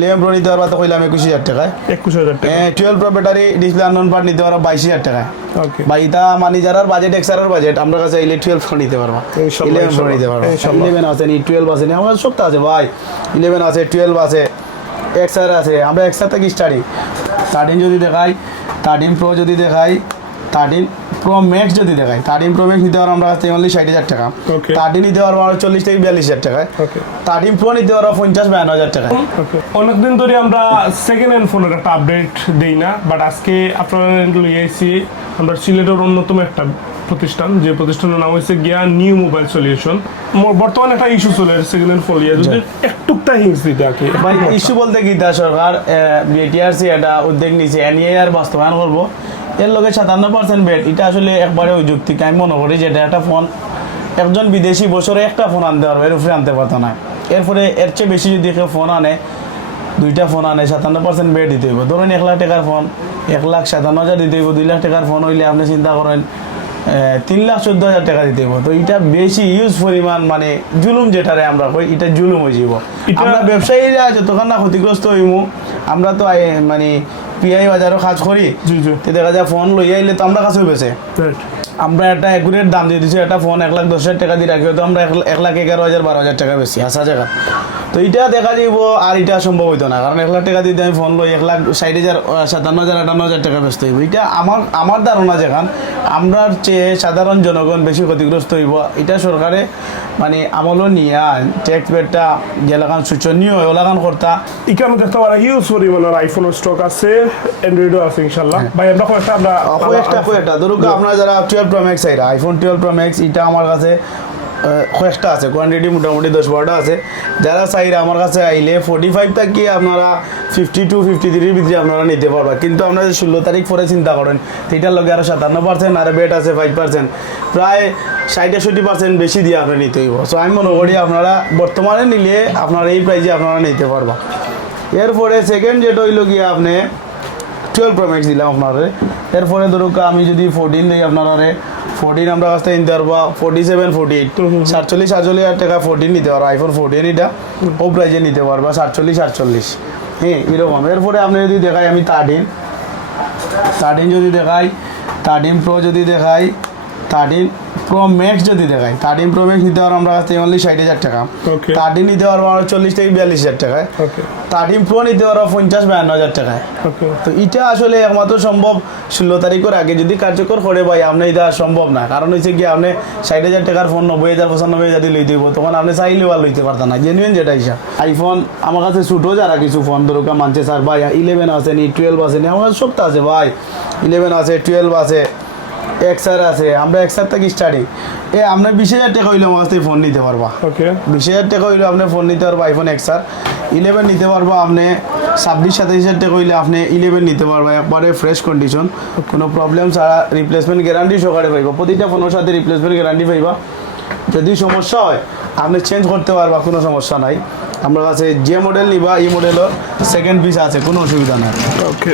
Eleven pro নিতে পারবা তো কইলাম একুশ হাজার টাকায়। একুশ হাজার টাকা। Twelve pro battery display part নিতে পারবা বাইশ হাজার টাকায়। ওকে বা ইটা মানে যারা বাজেট এক্সারের বাজেট আমরা কাছে ইলে টুয়েলভ প্রো নিতে পারবা। ইলেভেন প্রো নিতে পারবা। ইলেভেন আছে নি টুয়েলভ আছে নি আমার সবটা আছে ভাই। ইলেভেন আছে টুয়েলভ আছে এক্সার আছে। আমরা এক্সার থেকে স্টার্টিং থার্টিন যদি দেখাই থার্টিন প্রো যদি দেখাই থার্টিন প্রো ম্যাক্স যদি দেখাই থার্টিন প্রো ম্যাক্স নিতে পারব আমরা কাছে অনলি ষাট হাজার টাকা। থার্টিন নিতে পারব আমরা চল্লিশ থেকে বিয়াল্লিশ হাজার টাকায়। ওকে থার্টিন প্রো নিতে পারব পঞ্চাশ বায়ান্ন হাজার টাকা অনেকদিন ধরে আমরা সেকেন্ড হ্যান্ড ফোনের একটা আপডেট দেই না বাট আজকে আপনারা এসেছি আমরা সিলেটের অন্যতম একটা প্রতিষ্ঠান যে প্রতিষ্ঠানের নাম হয়েছে গিয়া নিউ মোবাইল সলিউশন বর্তমানে একটা ইস্যু চলে সেকেন্ড হ্যান্ড ফোন যদি একটুকটা হিংস দিতে আর কি। ভাই ইস্যু বলতে কি গীতা সরকার বিটিআরসি এটা উদ্যোগ নিয়েছে এনইএ আর বাস্তবায়ন করব। এর লগে সাতান্ন পার্সেন্ট বেড। এটা আসলে একবারে অযৌক্তিক আমি মনে করি যেটা একটা ফোন একজন বিদেশি বছরে একটা ফোন আনতে পারবে এর উপরে আনতে পারতো না। এরপরে এর চেয়ে বেশি যদি কেউ ফোন আনে দুইটা ফোন আনে সাতান্ন পার্সেন্ট বেড দিতে হইব। ধরুন এক লাখ টাকার ফোন এক লাখ সাতান্ন হাজার দিতে হইব দুই লাখ টাকার ফোন হইলে আপনি চিন্তা করেন তিন লাখ চোদ্দ হাজার টাকা দিতে হইব। তো এটা বেশি ইউজ পরিমাণ মানে জুলুম যেটারে আমরা কই এটা জুলুম হয়ে যাব এটা- আমরা ব্যবসায়ীরা যতক্ষণ না ক্ষতিগ্রস্ত হইমু আমরা তো মানে পিআই বাজারও কাজ করি। জি জি। তো দেখা যায় ফোন লইয়া আইলে তো আমরা কাছে বেছে Right. আমরা একটা একুরেট দাম দিয়ে দিচ্ছি একটা ফোন এক লাখ দশ হাজার টাকা দিয়ে রাখি তো আমরা এক- লাখ এগারো হাজার বারো হাজার টাকা বেশি আসা জায়গা তো এটা দেখা যাব আর এটা সম্ভব হইতো না কারণ এক লাখ টাকা দিয়ে আমি ফোন লই এক লাখ ষাট হাজার সাতান্ন হাজার আটান্ন হাজার টাকা ব্যস্ত হইব। এটা আমার আমার ধারণা যেখান আমরার চেয়ে সাধারণ জনগণ বেশি ক্ষতিগ্রস্ত হইব। এটা সরকারে মানে আমলও নিয়া ট্যাক্স বেটটা যেলাকান সূচনীয় হয় ওলাকান কর্তা। এখানে দেখতে পারা ইউজ পরিমাণের আইফোনের স্টক আছে অ্যান্ড্রয়েডও আছে ইনশাল্লাহ ভাই আমরা কয়েকটা আমরা কয়েকটা কয়েকটা। ধরুন আপনার যারা টুয়েলভ প্রো ম্যাক্স আইরা আইফোন টুয়েলভ প্রো ম্যাক্স এটা আমার কাছে কয়েকটা আছে কোয়ান্টিটি মোটামুটি দশ বারোটা আছে। যারা চাইরা আমার কাছে আইলে ফোর্টি ফাইভ থাকি আপনারা ফিফটি টু ফিফটি থ্রির ভিতরে আপনারা নিতে পারবেন কিন্তু আপনারা ষোলো তারিখ পরে চিন্তা করেন তো এটার লগে আরও সাতান্ন পার্সেন্ট আর বেড আছে ফাইভ পার্সেন্ট প্রায় ষাট একষট্টি পার্সেন্ট বেশি দিয়ে আপনি নিতে হইব। সো আমি মনে করি আপনারা বর্তমানে নিলে আপনারা এই প্রাইজে আপনারা নিতে পারবা। এরপরে সেকেন্ড যেটা হইল গিয়ে আপনি টুয়েলভ প্রো ম্যাক্স দিলাম আপনারে। এরপরে ধরুক আমি যদি ফোরটিন দিই আপনারে ফোরটিন আমরা কাছ থেকে নিতে পারব ফোর্টি সেভেন ফোর্টি এইট সাতচল্লিশ সাতচল্লিশ হাজার টাকা ফোর্টিন নিতে পারব আইফোন ফোর্টিন এটা ও প্রাইজে নিতে পারবা সাতচল্লিশ সাতচল্লিশ। হ্যাঁ এরকম। এরপরে আপনি যদি দেখাই আমি থার্টিন থার্টিন যদি দেখাই থার্টিন প্রো যদি দেখাই থার্টিন প্রো ম্যাক্স যদি দেখাই থার্টিন প্রো ম্যাক্স নিতে পারব আমরা কাছ অনলি ষাট হাজার টাকা. থার্টিন নিতে পারব আমরা চল্লিশ থেকে বিয়াল্লিশ হাজার টাকায়। থার্টিন প্রো নিতে পারব পঞ্চাশ বায়ান্ন হাজার টাকায়। ওকে তো এটা আসলে একমাত্র সম্ভব ষোলো তারিখের আগে যদি কার্যকর করে ভাই আপনি এটা সম্ভব না। কারণ হচ্ছে কি আপনি ষাট হাজার টাকার ফোন নব্বই হাজার পঁচানব্বই হাজার দিয়ে লইতে তখন আপনি চাইলেও আর লইতে পারতেন না। জেনুইন যেটা হিসাব। আইফোন আমার কাছে ছুটো যারা কিছু ফোন দরকার মানছে স্যার ভাই ইলেভেন আছে নি টুয়েলভ আছে নি আমার কাছে সবটা আছে ভাই। ইলেভেন আছে টুয়েলভ আছে। এক্সার আছে আমরা এক্সার থেকে স্টার্টিং এ আপনার বিশ হাজার টাকা হইলে আমার ফোন নিতে পারবা। ওকে বিশ হাজার টাকা হইলে আপনি ফোন নিতে পারব আইফোন এক্সার ইলেভেন নিতে পারব আপনি ছাব্বিশ সাতাইশ হাজার টাকা হইলে আপনি ইলেভেন নিতে পারব একবারে ফ্রেশ কন্ডিশন কোনো প্রবলেম ছাড়া রিপ্লেসমেন্ট গ্যারান্টি সহকারে পাইবা। প্রতিটা ফোনের সাথে রিপ্লেসমেন্ট গ্যারান্টি পাইবা। যদি সমস্যা হয় আপনি চেঞ্জ করতে পারবা কোনো সমস্যা নাই। আমার কাছে যে মডেল নিবা এই মডেলও সেকেন্ড পিস আছে কোনো অসুবিধা নাই। ওকে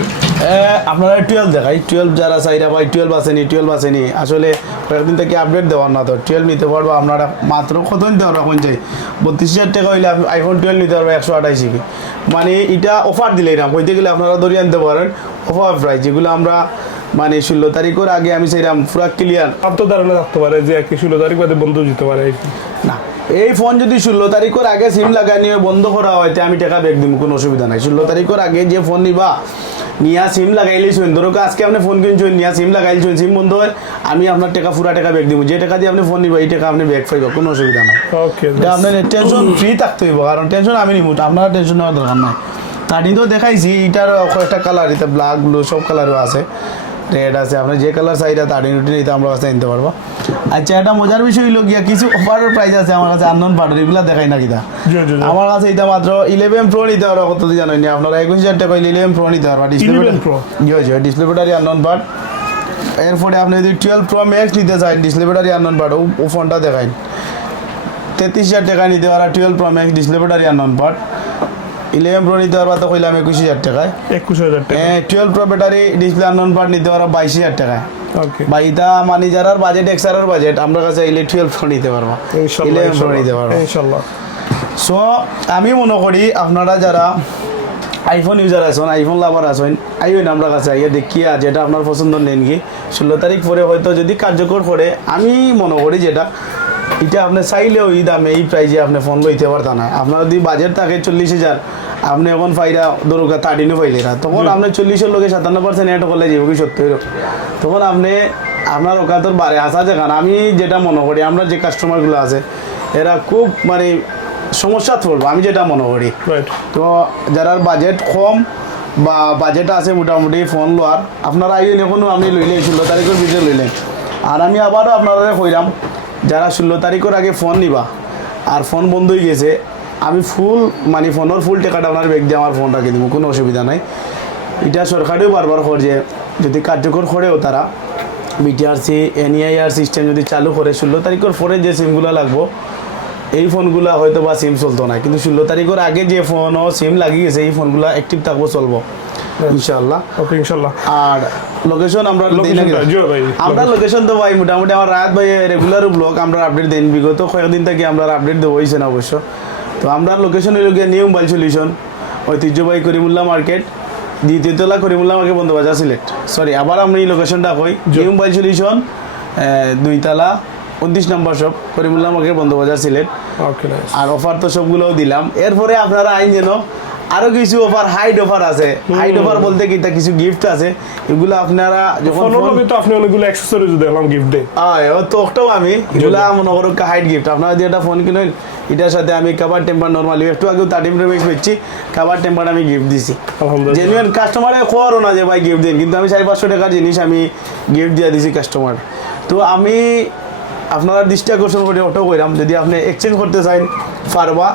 আপনারা টুয়েলভ দেখাই টুয়েলভ যারা চাইরা ভাই টুয়েলভ আসেনি টুয়েলভ আসেনি আসলে কয়েকদিন থেকে আপডেট দেওয়ার না তো টুয়েলভ নিতে পারব আপনারা মাত্র কত নিতে পারব এখন চাই বত্রিশ হাজার টাকা হইলে আইফোন টুয়েলভ নিতে পারব একশো আঠাশ জিবি মানে এটা অফার দিলে না কইতে গেলে আপনারা ধরিয়ে আনতে পারেন অফার প্রাইস যেগুলো আমরা মানে ষোলো তারিখের আগে আমি চাইলাম পুরা ক্লিয়ার আপনার ধারণা থাকতে পারে যে একই ষোলো তারিখ বাদে বন্ধ যেতে পারে কি। এই ফোন যদি ষোলো তারিখের আগে সিম লাগাই নিয়ে বন্ধ করা হয় আমি টাকা ব্যাক দিব কোনো অসুবিধা নাই। ষোলো তারিখের আগে যে ফোন নিবা নিয়া সিম লাগাইলেই শুন ধরো আজকে আপনি ফোন কিনছেন নিয়া সিম লাগাইলছেন সিম বন্ধ হয় আমি আপনার টাকা পুরা টাকা ব্যাক দিব যে টাকা দিয়ে আপনি ফোন নিবা এই টাকা আপনি ব্যাক পাইবা কোনো অসুবিধা নাই। ওকে এটা আপনার টেনশন ফ্রি থাকতে হইব কারণ টেনশন আমি নিব আপনার টেনশন নেওয়ার দরকার নাই। তার তো দেখাইছি এটার কয়েকটা কালার এটা ব্ল্যাক ব্লু সব কালারও আছে। রেড আছে। আপনি যে কালার চাইটা তাড়ি রুটি নিতে আমরা কাছে নিতে পারব। আচ্ছা একটা মজার বিষয় হইল গিয়া কিছু অফারের প্রাইস আছে আমার কাছে আননোন পাউডার এগুলো দেখাই না জি আমার কাছে এটা মাত্র ইলেভেন প্রো নিতে পারব কত জানেন না আপনারা একুশ হাজার টাকা ইলেভেন প্রো নিতে পারবা। Display 11 Pro? জি জি ডিসপ্লে ব্যাটারি আননোন পার্ট এরপরে আপনি যদি টুয়েলভ প্রো ম্যাক্স নিতে চান ডিসপ্লে ব্যাটারি আননোন পার্ট ও ফোনটা দেখাই। তেত্রিশ হাজার টাকা নিতে পারা twelve pro max display battery unknown part eleven pro নিতে পারবা তো কইলাম একুশ হাজার টাকায়। একুশ হাজার টাকা। Twelve pro battery display unknown part নিতে পারবা বাইশ হাজার টাকায়। ওকে বা এটা মানে যারা বাজেট এক্সারের বাজেট আমরা কাছে ইলে টুয়েলভ প্রো নিতে পারবা। ইলেভেন প্রো নিতে পারবা। ইনশাল্লাহ। সো আমি মনে করি আপনারা যারা আইফোন ইউজার আছেন আইফোন লাভার আছেন আইবেন আমরা কাছে আইয়া দেখিয়া যেটা আপনার পছন্দ নেন কি। ষোলো তারিখ পরে হয়তো যদি কার্যকর করে আমি মনে করি যেটা এটা আপনি চাইলেও এই দামে এই প্রাইজে আপনি ফোন লইতে পারতা না। আপনার যদি বাজেট থাকে চল্লিশ হাজার আপনি এখন ফাইরা দরকার থার্টিনও পাইলে না তখন আপনি চল্লিশের লোকে সাতান্ন পার্সেন্ট এটা করলে যাবে কি সত্যি তখন আপনি আপনার ওকাতর বারে আসা যেখানে আমি যেটা মনে করি আমরা যে কাস্টমারগুলো আছে এরা খুব মানে সমস্যা পড়ব আমি যেটা মনে করি। তো যারা বাজেট কম বা বাজেট আছে মোটামুটি ফোন লোয়ার আপনারা আইন এখনও আপনি লইলেন ষোলো তারিখের ভিতরে লইলেন। আর আমি আবারও আপনারা কইলাম যারা ষোলো তারিখের আগে ফোন নিবা আর ফোন বন্ধ হয়ে গেছে, আমি ফুল মানে ফোনের ফুল টাকাটা আপনার ব্যাগ দিয়ে আমার ফোন রাখি দিব, কোনো অসুবিধা নাই। এটা সরকারেও বারবার করছে যদি কার্যকর করেও তারা বিটিআরসি এনআইআর সিস্টেম যদি চালু করে, ষোলো তারিখের পরে যে সিমগুলো লাগবো, এই ফোনগুলো হয়তো বা সিম চলতো না। কিন্তু ষোলো তারিখের আগে যে ফোন ও সিম লাগিয়ে গেছে, এই ফোনগুলো অ্যাক্টিভ থাকব, চলবো। ইনশাল্লাহ ওকে ইনশাল্লাহ আর লোকেশন আমরা দিই নাকি? Location টা, জিও ভাই, আমরা লোকেশন তো ভাই মোটামুটি আমার রাত ভাই রেগুলার ব্লগ আমরা আপডেট দেন বিগত কয়েকদিন থেকে আমরা আপডেট দেবো হয়েছে না অবশ্য। তো আমরা লোকেশন হইল গিয়ে নিউ মোবাইল সলিউশন ঐতিহ্যবাহী করিমুল্লাহ মার্কেট দ্বিতীয়তলা করিমুল্লাহ মার্কেট বন্ধবাজার সিলেট সরি আবার আমি এই লোকেশনটা কই। নিউ মোবাইল সলিউশন দুইতলা উনত্রিশ number shop Karimullah market Bandhabazar Sylhet আর অফার তো সবগুলোও দিলাম। এরপরে আপনারা আইন যেন আরও কিছু অফার হাইড অফার আছে। হাইড অফার বলতে কি তা কিছু গিফট আছে। এগুলো আপনারা যখন ফোন তো আপনি অনেকগুলো অ্যাক্সেসরিজ দেখলাম গিফট দেন আয় ও তো ওটাও আমি। এগুলা মনে করো হাইড গিফট আপনারা যে একটা ফোন কিনেন এটার সাথে আমি কাবার টেম্পার নর্মালি একটু আগেও থার্টি মিনিট পেয়েছি কাবার টেম্পার আমি গিফট দিছি। আলহামদুলিল্লাহ। জেনুইন কাস্টমারে খোয়ারও না যে ভাই গিফট দিন কিন্তু আমি সাড়ে পাঁচশো টাকার জিনিস আমি গিফট দিয়ে দিছি কাস্টমার তো আমি আপনারা দৃষ্টি আকর্ষণ করে ওটাও কইরাম। যদি আপনি এক্সচেঞ্জ করতে চান পারবা।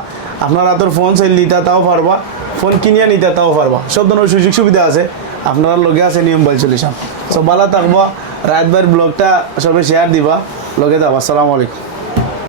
আপনারা তোর ফোন সেল নিতে তাও পারবা। ফোন কিনিয়ে নিতে তাও পারবা। সব ধরনের সুযোগ সুবিধা আছে। আপনারা লগে আছে নিয়ম মোবাইল চলিস। সব ভালো থাকবা। রাতবার ব্লগটা সবে শেয়ার দিবা। লগে যাবা আসসালামু আলাইকুম।